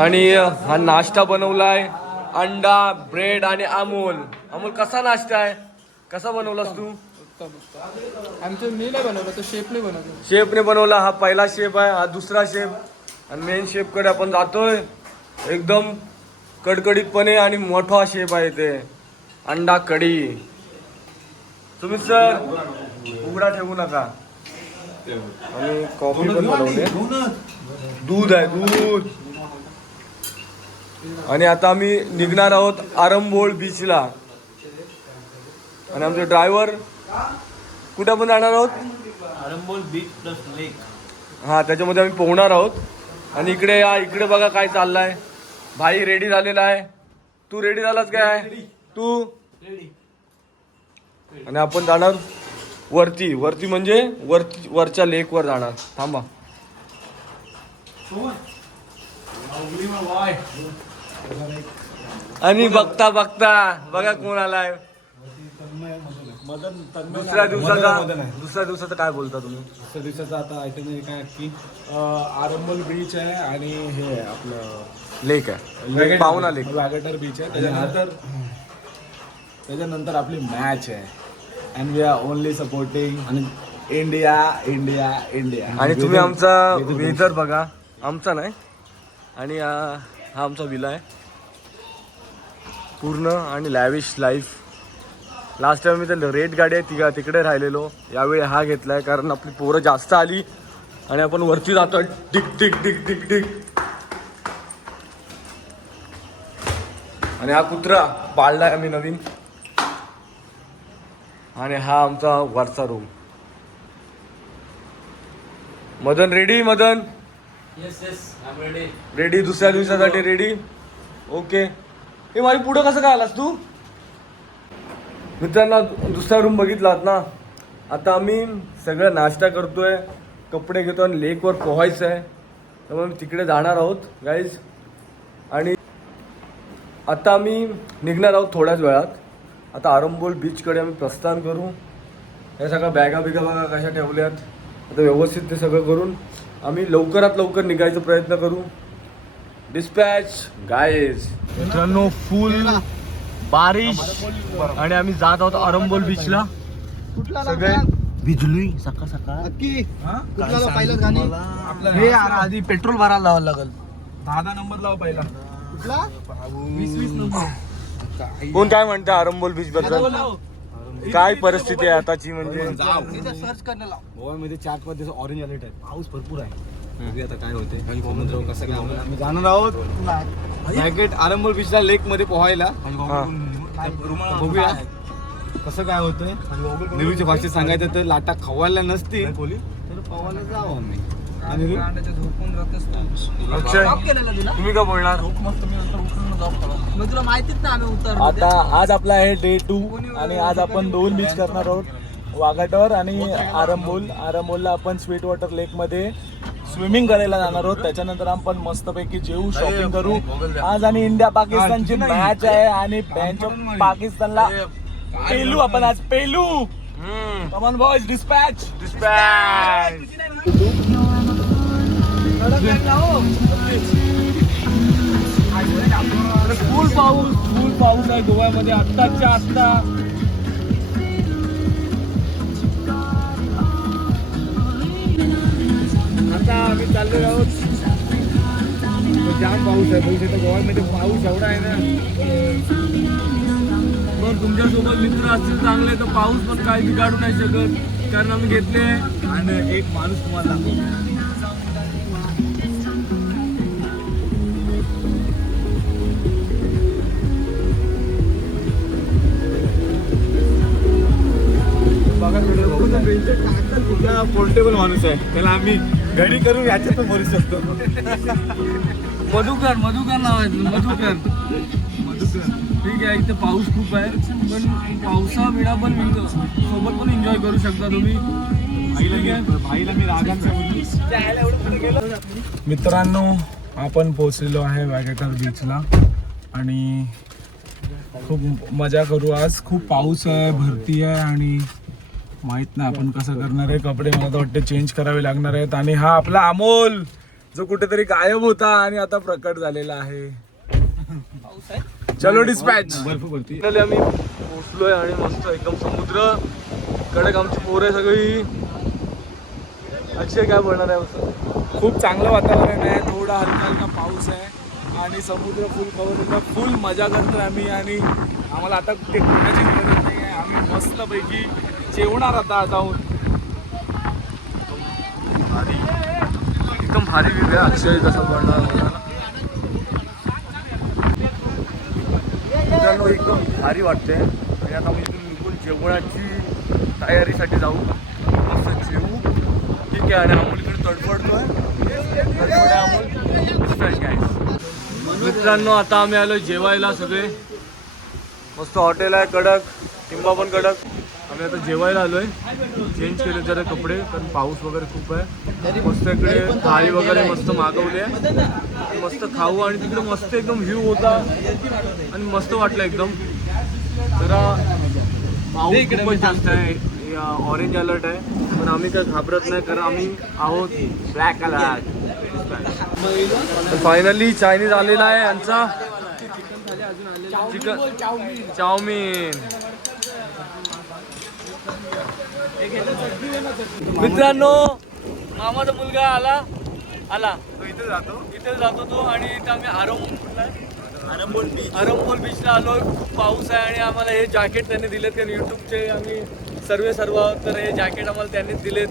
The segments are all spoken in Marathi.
आणि हा नाश्ता बनवलाय. अंडा ब्रेड आणि अमूल. अमूल कसा नाश्ता आहे? कसा बनवलास तू? आमचं मी नाही बनवलं तो शेफने बनवलं. शेफने बनवला. हा पहिला शेफ आहे हा दुसरा शेफ. आणि मेन शेफकडे आपण जातोय. एकदम कडकडीतपणे आणि मोठा शेफ आहे ते. अंडा कढी. तुम्ही सर उघडा ठेवू नका. आणि कॉफी पण बनवली. दूध आहे दूध. आणि आता आम्ही निघणार आहोत आरंबोल बीचला. आणि आमचे ड्रायव्हर कुठं पण जाणार आहोत? Arambol beach plus lake. हा त्याच्यामध्ये आम्ही पोहणार आहोत. आणि इकडे या इकडे बघा काय चाललंय. भाई रेडी झालेला आहे. तू रेडी झालास काय? तू? आणि आपण जाणार वरती वरती म्हणजे वरती वरच्या लेक वर जाणार. थांबा. आणि बघता बघता बघा कोण आलाय दुसऱ्या दिवसाचा दुसऱ्या दिवसाचा काय बोलता तुम्ही? दुसऱ्या दिवसाचं आता ऐकलं काय की आरंबोल बीच आहे आणि हे आपलं लेक आहे. पाहुणा लेक वागेटर बीच आहे. त्याच्यानंतर त्याच्यानंतर आपली मॅच आहे. And we are only supporting आणि इंडिया इंडिया इंडिया आणि तुम्ही आमचा वेदर बघा. आमचा नाही. आणि हा हा आमचा विला आहे. पूर्ण आणि लॅविश लाईफ लास्ट टाइम मी तर रेट गाडी आहे तिघा तिकडे राहिलेलो. यावेळी हा घेतलाय कारण आपली पोरं जास्त आली. आणि आपण वरती जातो tick tick tick tick tick. आणि हा कुत्रा पाळलाय आम्ही नवीन. आणि हा आमचा वरचा room Madan ready Madan? Yes yes ready दुसऱ्या दिवसासाठी रेडी ओके हे माझी पुढं कसं काय आलास तू? मित्रांनो दुसरा रूम बघितलात ना? आता आम्ही सगळं नाश्ता करतोय कपडे घेतो आणि लेकवर पोहायचं आहे त्यामुळे आम्ही तिकडे जाणार आहोत गाईज आणि आता आम्ही निघणार आहोत थोड्याच वेळात. आता आरंबोल बीचकडे आम्ही प्रस्थान करू. या सगळ्या बॅगा बिगा बघा कशा ठेवल्यात. आता व्यवस्थित ते सगळं करून आम्ही लवकरात लवकर निघायचा प्रयत्न करू. डिस्पॅच गायज मित्रांनो फुल बारिश आणि आम्ही जात आहोत आरंबोल बीचला सगळे बिजली सकाळ सकाळ. गाणी? हे आधी पेट्रोल भरायला लावावं लागल. दहा दहा नंबर लाव पहिला. कुठला? वीस वीस नंबर कोण काय म्हणतं? आरंबोल बीच बद्दल? काय परिस्थिती आहे आताची म्हणजे? सर्च गोव्यामध्ये चाटमध्ये ऑरेंज अलर्ट आहे. पाऊस भरपूर आहे. बघूया आता काय होते समुद्र कसं काय होणार. आम्ही जाणार आहोत. आरंबोल बीचला लेकमध्ये पोहायला. बघूया. कसं काय होतंय? नेहमीच्या भाषेत सांगायचं तर लाटा खवायला नसतील. तर पोहायला जाऊ आम्ही. तुम्ही का बोलणार? मग तुला माहितीच ना आम्ही उतर आता आज आपला आहे डे टू आणि आज आपण दोन बीच करणार आहोत. वाघाटवर आणि आरंबोल. आरंबोलला आपण स्वीट वॉटर लेकमध्ये स्विमिंग करायला जाणार आहोत. त्याच्यानंतर आपण मस्तपैकी जेऊ शॉपिंग करू. आज आणि इंडिया पाकिस्तानची मॅच आहे आणि बँच पाकिस्तानला पेलू आपण आज पेलू. Come on boys dispatch full पाऊस फुल पाऊस आहे गोव्यामध्ये. आत्ताच्या आत्ता. आता आम्ही चाललो आहोत. जाम पाऊस आहे. पैसे तर गोव्यामध्ये पाऊस एवढा आहे ना. मग तुमच्यासोबत मित्र असतील चांगले तर पाऊस पण काही बिघाडू नाही शकत. कारण आम्ही घेतले. आणि एक माणूस तुम्हाला बघा पोर्टेबल माणूस आहे. त्याला आम्ही घडी करून याच्यातून भरू शकतो. मधुकर मधुकर नाव आहे मधुकर. ठीक आहे इथे पाऊस खूप आहे पण पावसा विणा पण सोबत पण एन्जॉय करू शकता तुम्ही. मित्रांनो आपण पोहोचलेलो आहे वॅगेटर बीचला आणि खूप मजा करू. आज खूप पाऊस आहे भरती आहे आणि माहीत नाही आपण कसं करणार आहे. कपडे मला तर वाटते चेंज करावे लागणार आहेत. आणि हा आपला अमोल जो कुठेतरी गायब होता आणि आता प्रकट झालेला आहे. चलो डिस्पॅच आम्ही पोचलोय आणि मस्त एकदम समुद्र कडक आमची पोरं सगळी. अक्षय काय बोलणार आहे खूप चांगलं वातावरण आहे. थोडा हलका हलका पाऊस आहे. आणि समुद्र फुल कवर फुल मजा करतोय आम्ही आणि आम्हाला आता ते कोणाची गरज नाही आहे. आम्ही मस्तपैकी जेवणार आता जाऊन. एकदम भारी व्ह्यू आहे. अक्षय कसं बनणार मित्रांनो एकदम भारी वाटते आणि आता मी इथून निघून जेवणाची तयारीसाठी जाऊ. मस्त जेवू ठीक आहे आणि अमोल इकडे तडफडतोय अमोल. मित्रांनो आता आम्ही आलो जेवायला सगळे. मस्त हॉटेल आहे कडक. किंबा पण कडक. आम्ही आता जेवायला आलोय. चेंज केले जरा कपडे कारण पाऊस वगैरे खूप आहे. मस्त इकडे थाळी वगैरे मस्त मागवली आहे. मस्त खाऊ आणि तिकडे मस्त एकदम व्ह्यू होता. आणि मस्त वाटलं एकदम. जरा पाऊस खूपच जास्त आहे. ऑरेंज अलर्ट आहे. पण आम्ही काय घाबरत नाही कारण आम्ही आहोत ब्लॅक अलर्ट फायनली चायनीज आलेला आहे यांचा चिकन चाऊमिन. मित्रांनो मामाचा मुलगा आला आला. तो इथे जातो. इथे जातो तो आणि इथे आम्ही आरम आरंबोल बीच आरंबोल बीचला आलो खूप पाऊस आहे आणि आम्हाला हे जॅकेट त्यांनी दिलेत. कारण युट्यूबचे आम्ही सर्वे सर्व तर हे जॅकेट आम्हाला त्यांनीच दिलेत.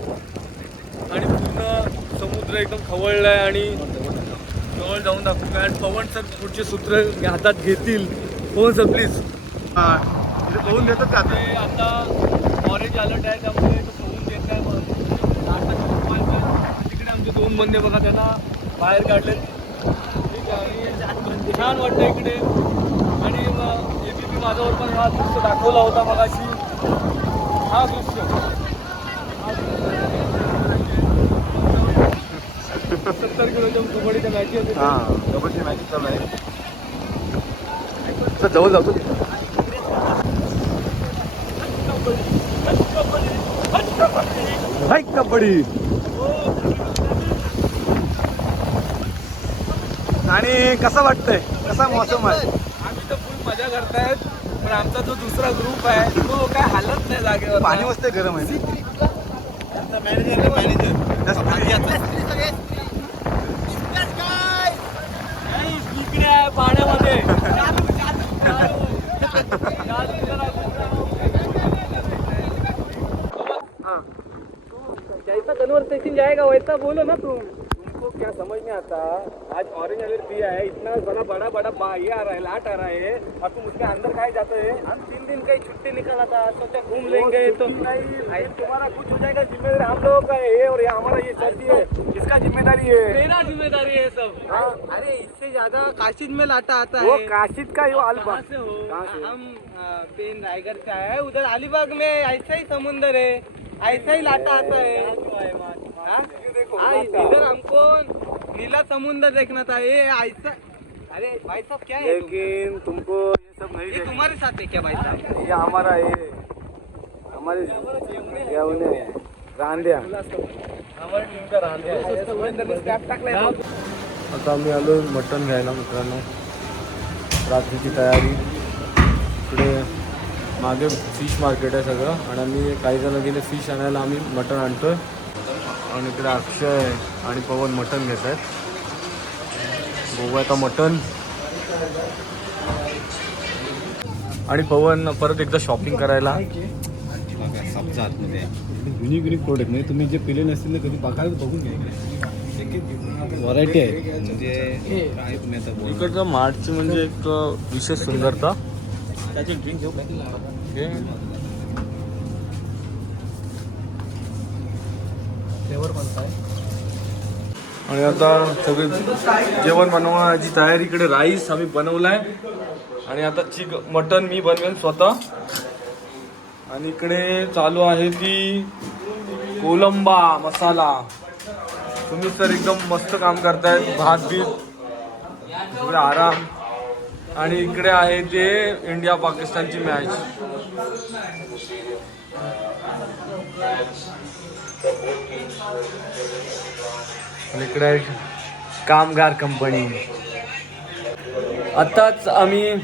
आणि पूर्ण समुद्र एकदम खवळला आहे आणि जवळ जाऊन दाखवू काय. आणि पवन सर पुढचे सूत्र हातात घेतील. पवन सर प्लीज पवन देतात का ते आता ऑरेंज अलर्ट आहे त्यामुळे तो पवन देत नाही म्हणून नाश्ता खूप व्हायचं. तिकडे आमचे दोन बंदे बघा त्यांना बाहेर काढले. आणि छान वाटतं इकडे. आणि ए बी पी माझ्यावर पण हा दृश्य दाखवला होता मगाशी. हा दृश्य. सत्तर किलोच्या कबड्डीच्या मॅची होते कबड्डी मॅच चालू आहे. जवळ जातो कबड्डी. आणि कसं वाटतंय? कसा मौसम आहे? आम्ही तर फुल मजा करतायत पण आमचा जो दुसरा ग्रुप आहे तो काय हालत नाही जागेवर. पाणी मस्त गरम आहे. इकडे आहे पाण्यामध्ये. जैसा कन्वर्सेशन जाएगा वैसा बोलो ना तुम तुमको क्या समझ में आता? आज ऑरेंज अलर्ट दिया है इतना बड़ा बड़ा बड़ा ये आ रहा है लाट आ रहा है और तुम उसके अंदर खाए जाते हैं हम तीन दिन का ही छुट्टी निकाला था सोचा घूम लेंगे तो। नहीं तुम्हारा कुछ हो जाएगा ज़िम्मेदारी हम लोगों का है और ये हमारा ये सर्दी है। किसका ज़िम्मेदारी है? मेरा ज़िम्मेदारी है सब। हाँ? अरे इससे ज़्यादा काशिद में लाटा आता वो है। काशिद का हो हम अ, पेन रायगढ़ से आए हैं उधर अलीबाग में ऐसा ही समुंदर है ऐसा ही लाटा आता है। हाँ? हाँ, इधर हमको नीला समुंदर देखना था ये ऐसा अरे भाई साहब क्या है तुम? लेकिन तुमको ये सब नहीं ये तुम्हारे साथ है क्या भाई साहब? ये हमारा ये हमारे क्या बोले? रांद्या हमारी टीम का रांद्या आता आम्ही आलो मटण घ्यायला मित्रांनो. रात्रीची तयारी. इकडे मागे फिश मार्केट आहे सगळं. आणि आम्ही काही जण गेले फिश आणायला आम्ही मटण आणतोय. आणि इकडे अक्षय आणि पवन मटण घेत आहेत. आता मटण. आणि पवन परत एकदा शॉपिंग करायला. युनिक युनिक प्रोडक्ट म्हणजे तुम्ही जे पिले नसतील ना कधी बघायला बघून घ्या व्हरायटी आहे. म्हणजे इकडचं मार्चची म्हणजे एक विशेष सुंदरता. त्याचे ड्रिंक घेऊ आणि आता सगळे जेवण बनवण्याची तयारी इकडे राईस आम्ही बनवलाय. आणि आता चिक मटन मी बनवेन स्वतः. आणि इकडे चालू आहे ती कोलंबा मसाला. तुम्ही सर एकदम मस्त काम करतायत भात बीत इकडे आराम. आणि इकडे आहे ते इंडिया पाकिस्तानची मॅच. इकडे कामगार कंपनी आत्ताच आम्ही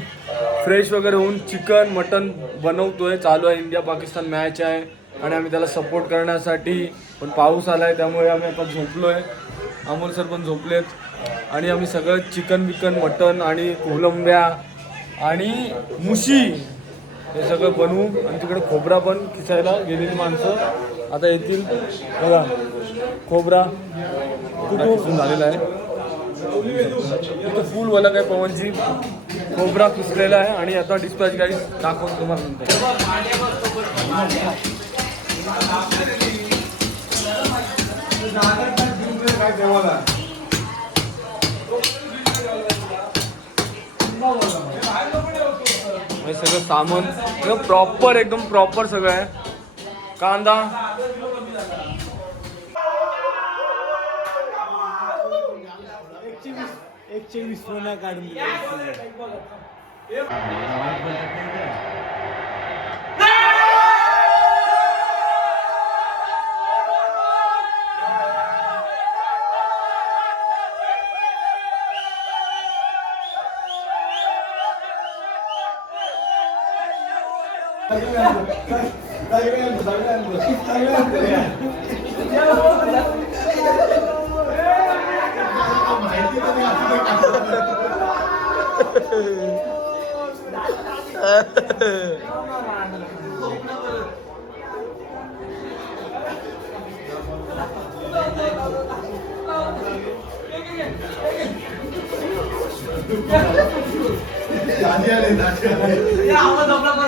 फ्रेश वगैरे होऊन चिकन मटन बनवतोय. चालू आहे इंडिया पाकिस्तान मॅच आहे. आणि आम्ही त्याला सपोर्ट करण्यासाठी पण पाऊस आला आहे त्यामुळे आम्ही आता झोपलो आहे अमोल सर पण झोपलेत. आणि आम्ही सगळं चिकन बिकन मटन आणि कोलंब्या आणि मुशी हे सगळं बनवू. आणि तिकडे खोबरा पण खिचायला गेलेली माणसं. आता येतील बघा खोबरा कुठून झालेला आहे. इथं फुल वाला काय पवनजी खोबरा कुसलेला आहे आणि आता डिस्पॅच गाडी दाखवतो तुम्हाला हे सगळं सामान प्रॉपर एकदम प्रॉपर सगळं आहे. कांदा. एकशे वीस काढून Thailand, Thailand, Thailand. 아니야, 아니야. 야, 아무도 없나 봐.